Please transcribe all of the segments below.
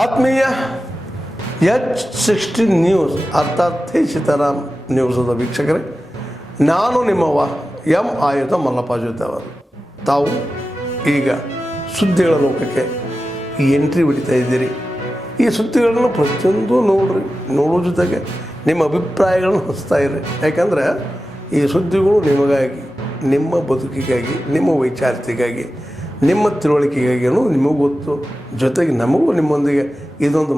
ಆತ್ಮೀಯ H16 news ಅರ್ಥಾತ್ ಸೀತಾರಾಮ್ ನ್ಯೂಸದ ವೀಕ್ಷಕರೇ, ನಾನು ನಿಮ್ಮವ ಎಂ ಆಯುಧ ಮಲ್ಲಪ್ಪ ಜೊತೆ ಅವರು. ತಾವು ಈಗ ಸುದ್ದಿಗಳ ಲೋಕಕ್ಕೆ ಎಂಟ್ರಿ ಹೊಡಿತಾ ಇದ್ದೀರಿ. ಈ ಸುದ್ದಿಗಳನ್ನು ಪ್ರತಿಯೊಂದು ನೋಡೋ ಜೊತೆಗೆ ನಿಮ್ಮ ಅಭಿಪ್ರಾಯಗಳನ್ನು ಹಚ್ತಾ ಇರಿ. ಯಾಕಂದರೆ ಈ ಸುದ್ದಿಗಳು ನಿಮಗಾಗಿ, ನಿಮ್ಮ ಬದುಕಿಗಾಗಿ, ನಿಮ್ಮ ವೈಚಾರಿಕೆಗಾಗಿ, ನಿಮ್ಮ ತಿಳುವಳಿಕೆಗಾಗಿಯೂ ನಿಮಗೂ ಗೊತ್ತು, ಜೊತೆಗೆ ನಮಗೂ ನಿಮ್ಮೊಂದಿಗೆ ಇದೊಂದು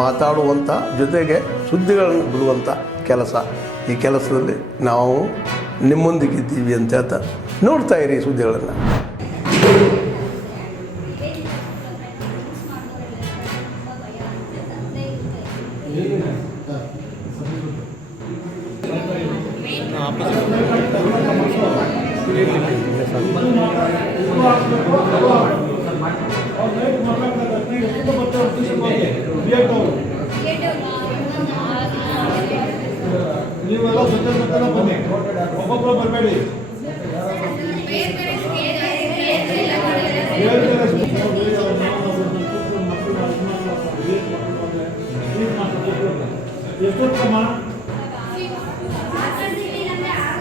ಮಾತಾಡುವಂಥ ಜೊತೆಗೆ ಸುದ್ದಿಗಳನ್ನು ಬಿಡುವಂಥ ಕೆಲಸ. ಈ ಕೆಲಸದಲ್ಲಿ ನಾವು ನಿಮ್ಮೊಂದಿಗಿದ್ದೀವಿ ಅಂತ ಹೇಳ್ತಾ ನೋಡ್ತಾ ಇರಿ ಈ ಸುದ್ದಿಗಳನ್ನು. ನೀವೆಲ್ಲ ಸುತ್ತ ಬನ್ನಿ, ಒಬ್ಬೊಬ್ಬರು ಬರಬೇಡಿ. ಎಷ್ಟೊತ್ತಮ್ಮ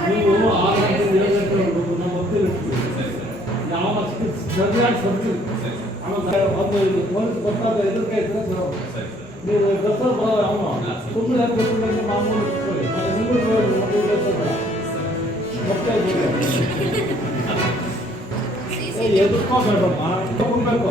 ನೀವು 6 ಗಂಟೆ 7 ಗಂಟೆ ಹೋಗ್ಬೇಕು. ನಾವು ಹೋಗ್ತಿರ್ತೀವಿ ಯಾವ ಸರಿಯಾಗಿ ಸಬ್ಜಿ ಆಮೇಲೆ ಒಂದು ಪೊಲೀಸ್ ಗೊತ್ತಾಗ ಎದುರ್ಕೆ ಇದ್ರೆ ನೀವು ದಸರಾ ಬರೋ ಅವನು ಸುಮ್ಮನೆ ಗೊತ್ತಿಲ್ಲ ಮಾಮೂಲಿ ಎದುರ್ಕೋಬೇಡಮ್ಮ, ಹೋಗ್ಬೇಕು.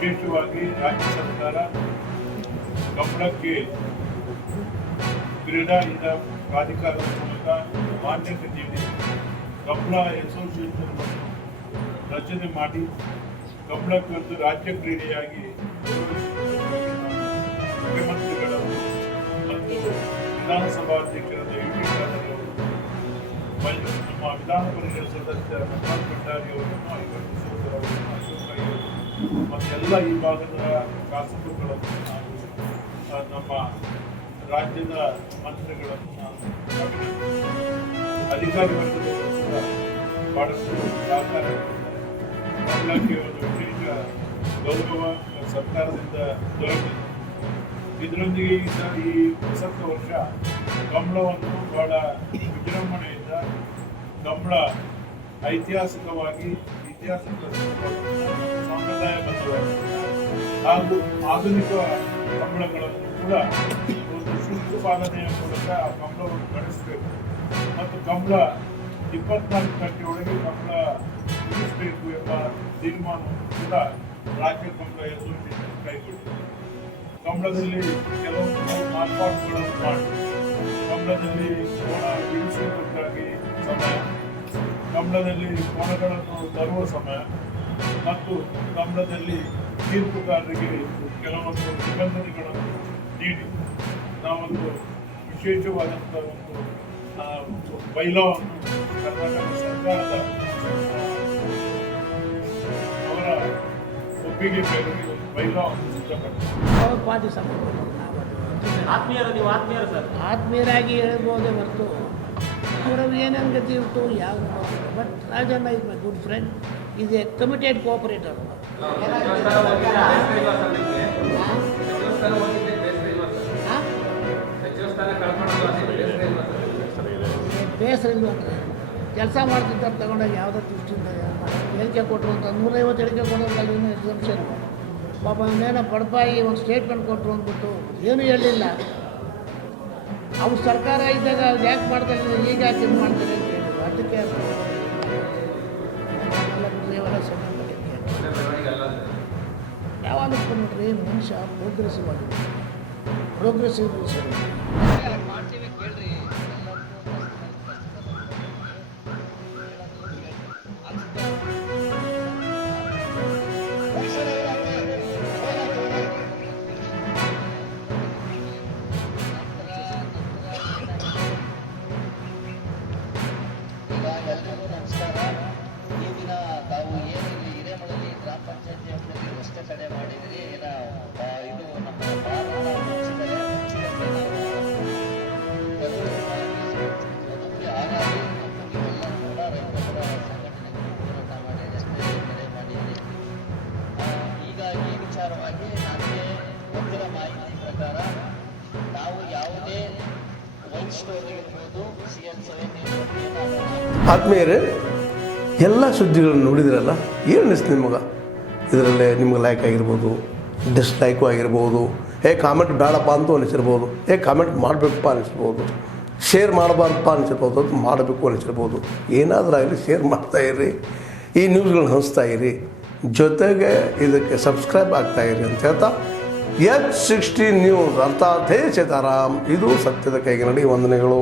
ವಿಶೇಷವಾಗಿ ರಾಜ್ಯ ಸರ್ಕಾರ ಕಂಬಳಕ್ಕೆ ಕ್ರೀಡಾ ಪ್ರಾಧಿಕಾರದ ಮೂಲಕ ಮಾನ್ಯತೆ ನೀಡಿ ಕಂಬಳ ಅಸೋಸಿಯೇಷನ್ ರಚನೆ ಮಾಡಿ ಕಂಬಳಕ್ಕೊಂದು ರಾಜ್ಯ ಕ್ರೀಡೆಯಾಗಿ ಮುಖ್ಯಮಂತ್ರಿಗಳ ಮತ್ತು ವಿಧಾನಸಭಾಧ್ಯಕ್ಷರಾದ ನಮ್ಮ ವಿಧಾನ ಪರಿಷತ್ ಸದಸ್ಯ ಮನ್ನಾಥ್ ಭಂಡಾರಿ ಅವರನ್ನು, ಐವತ್ತು ಸೋದರ ಅವರನ್ನು, ಅಶೋಕ ಮತ್ತು ಎಲ್ಲ ಈ ಭಾಗದ ಶಾಸಕರುಗಳನ್ನು ನಾನು ನಮ್ಮ ರಾಜ್ಯದ ಮಂತ್ರಿಗಳನ್ನು ನಾನು ಅಧಿಕಾರಿ ವರ್ಗದವರು ಕೂಡ ಬಹಳಷ್ಟು ಸಹಕಾರ ಕಂಬಳಕ್ಕೆ ಒಂದು ವಿಶೇಷ ಗೌರವ ಸರ್ಕಾರದಿಂದ ದೊರಕಿದೆ. ಇದರೊಂದಿಗೆ ಈ ಪ್ರಸಕ್ತ ವರ್ಷ ಕಂಬಳವನ್ನು ಬಹಳ ವಿಜೃಂಭಣೆಯಿಂದ ಕಂಬಳ ಐತಿಹಾಸಿಕವಾಗಿ ಸಂಪ್ರದಾಯಬದ್ಧವಾಗಿ ಹಾಗೂ ಆಧುನಿಕ ಕಂಬಳಗಳನ್ನು ಕೂಡ ಒಂದು ಶಿಸ್ತು ಪಾಲನೆಯ ಮೂಲಕ ಆ ಕಂಬಳವನ್ನು ನಡೆಸಬೇಕು ಮತ್ತು ಕಂಬಳ 24 ಗಂಟೆ ಒಳಗೆ ಕಂಬಳ ಮುಗಿಸಬೇಕು ಎಂಬ ತೀರ್ಮಾನವನ್ನು ಕೂಡ ರಾಜ್ಯ ಕಂಬಳ ಅಸೋಸಿಯೇಷನ್ ಕೈಗೊಂಡಿದೆ. ಕಂಬಳದಲ್ಲಿ ಕೆಲವೊಂದು ಮಾರ್ಪಾಡುಗಳನ್ನು ಮಾಡಿ ಕಂಬಳದಲ್ಲಿ ಕೋಣ ಬಿಡಿಸುವುದಕ್ಕಾಗಿ ಸಮಯ, ಕಂಬಳದಲ್ಲಿ ಕೋಣಗಳನ್ನು ತರುವ ಸಮಯ ಮತ್ತು ಕಂಬಳದಲ್ಲಿ ತೀರ್ಪುಗಾರರಿಗೆ ಕೆಲವೊಂದು ನಿಬಂಧನೆಗಳನ್ನು ನೀಡಿ ನಾವೊಂದು ವಿಶೇಷವಾದಂಥ ಒಂದು ಬೈಲಾವನ್ನು ಕರ್ನಾಟಕ ಸರ್ಕಾರದ ಅವರ ಒಪ್ಪಿಗೆ ಮೇರೆಗೆ ಒಂದು ಬೈಲಾವನ್ನು ಸಿದ್ಧಪಡಿಸಿದೆ. ಆತ್ಮೀಯರಾಗಿ ಹೇಳ್ಬೋದೇ ಹೊರತು ಅವರವು ಏನೇನು ಗತಿ ಇತ್ತು ಯಾವ. But Rajanna is my good friend, is a committed cooperator. ಬೇಸರ ಇಲ್ಲ ಅಂದರೆ ಕೆಲಸ ಮಾಡ್ತಿದ್ದಾರೆ ತಗೊಂಡಾಗ ಯಾವುದೋ ದೃಷ್ಟಿಯಿಂದ ಹೇಳಿಕೆ ಕೊಟ್ಟರು ಅಂತ 150 ಹೇಳಿಕೆ ಕೊಡೋದ್ರಲ್ಲಿ ಇನ್ನೂ ಎಕ್ಸಂಪ್ಷನ್. ಪಾಪ ಇನ್ನೇನೋ ಬಡಪಾಯಿ ಒಂದು ಸ್ಟೇಟ್ಮೆಂಟ್ ಕೊಟ್ಟರು ಅಂದ್ಬಿಟ್ಟು ಏನೂ ಹೇಳಲಿಲ್ಲ. ಅವ್ರು ಸರ್ಕಾರ ಇದ್ದಾಗ ಅವ್ರು ಯಾಕೆ ಮಾಡ್ತಾರೆ, ಈಗ ಯಾಕೆ ಇದು ಮಾಡ್ತಾರೆ ಅಂತ ಹೇಳಿದ್ರು. ಅದಕ್ಕೆ ನೀವೆಲ್ಲ ಯಾವಾಗ ನೋಡ್ರಿ ಮನುಷ್ಯ ಪ್ರೋಗ್ರೆಸಿವ್ ಆಗಿದೆ, ಪ್ರೋಗ್ರೆಸಿವ್ ಮಾಡ್ತೀವಿ ಕೇಳ್ರಿ. ಎಲ್ಲರಿಗೂ ನಮಸ್ಕಾರ. ಈ ದಿನ ತಾವು ಏನು ಇಲ್ಲಿ ಹಿರೇಮಳಲ್ಲಿ ಗ್ರಾಮ ಪಂಚಾಯತಿ ವ್ಯವಸ್ಥೆ ಕಡೆ ಮಾಡಿದಿರಿ, ಇದು ನಮ್ಮ ಭಾರತ ಮುಚ್ಚಿದರೆ ಮುಚ್ಚಿದಂತೆ ನಾವು ನಮಗೆ ಹಾಗಾಗಿ ನೀವೆಲ್ಲ ಕೂಡ ರೈತರ ಸಂಘಟನೆಗಳು ಹೋರಾಟ ಮಾಡಿ ರಸ್ತೆ ತಡೆ ಮಾಡಿದ್ರಿ. ಈಗ ಈ ವಿಚಾರವಾಗಿ ನನಗೆ ಗೊತ್ತಿರೋ ಮಾಹಿತಿ ಪ್ರಕಾರ ನಾವು ಯಾವುದೇ ವೈನ್ ಸ್ಟೋರ್ ಇರ್ಬೋದು CN7 ಆತ್ಮೀಯರೇ, ಎಲ್ಲ ಸುದ್ದಿಗಳನ್ನು ನೋಡಿದ್ರಲ್ಲ, ಏನು ಅನಿಸ್ತು ನಿಮಗೆ? ಇದರಲ್ಲೇ ನಿಮ್ಗೆ ಲೈಕ್ ಆಗಿರ್ಬೋದು, ಡಿಸ್ಲೈಕು ಆಗಿರ್ಬೋದು, ಕಾಮೆಂಟ್ ಬೇಡಪ್ಪ ಅಂತೂ ಅನಿಸಿರ್ಬೋದು, ಕಾಮೆಂಟ್ ಮಾಡಬೇಕಪ್ಪ ಅನಿಸಿರ್ಬೋದು, ಶೇರ್ ಮಾಡಬಾರ್ದಪ್ಪ ಅನಿಸಿರ್ಬೋದು, ಅದು ಮಾಡಬೇಕು ಅನಿಸಿರ್ಬೋದು. ಏನಾದರೂ ಆಗಲಿ ಶೇರ್ ಮಾಡ್ತಾಯಿರಿ, ಈ ನ್ಯೂಸ್ಗಳನ್ನ ಹಂಚ್ತಾ ಇರಿ, ಜೊತೆಗೆ ಇದಕ್ಕೆ ಸಬ್ಸ್ಕ್ರೈಬ್ ಆಗ್ತಾಯಿರಿ ಅಂತ ಹೇಳ್ತಾ H16 ನ್ಯೂಸ್ ಅರ್ಥಾತ್ ಹೇ ಸೀತಾರಾಮ್, ಇದು ಸತ್ಯದ ಕೈಗೆ ನಡಿ. ವಂದನೆಗಳು.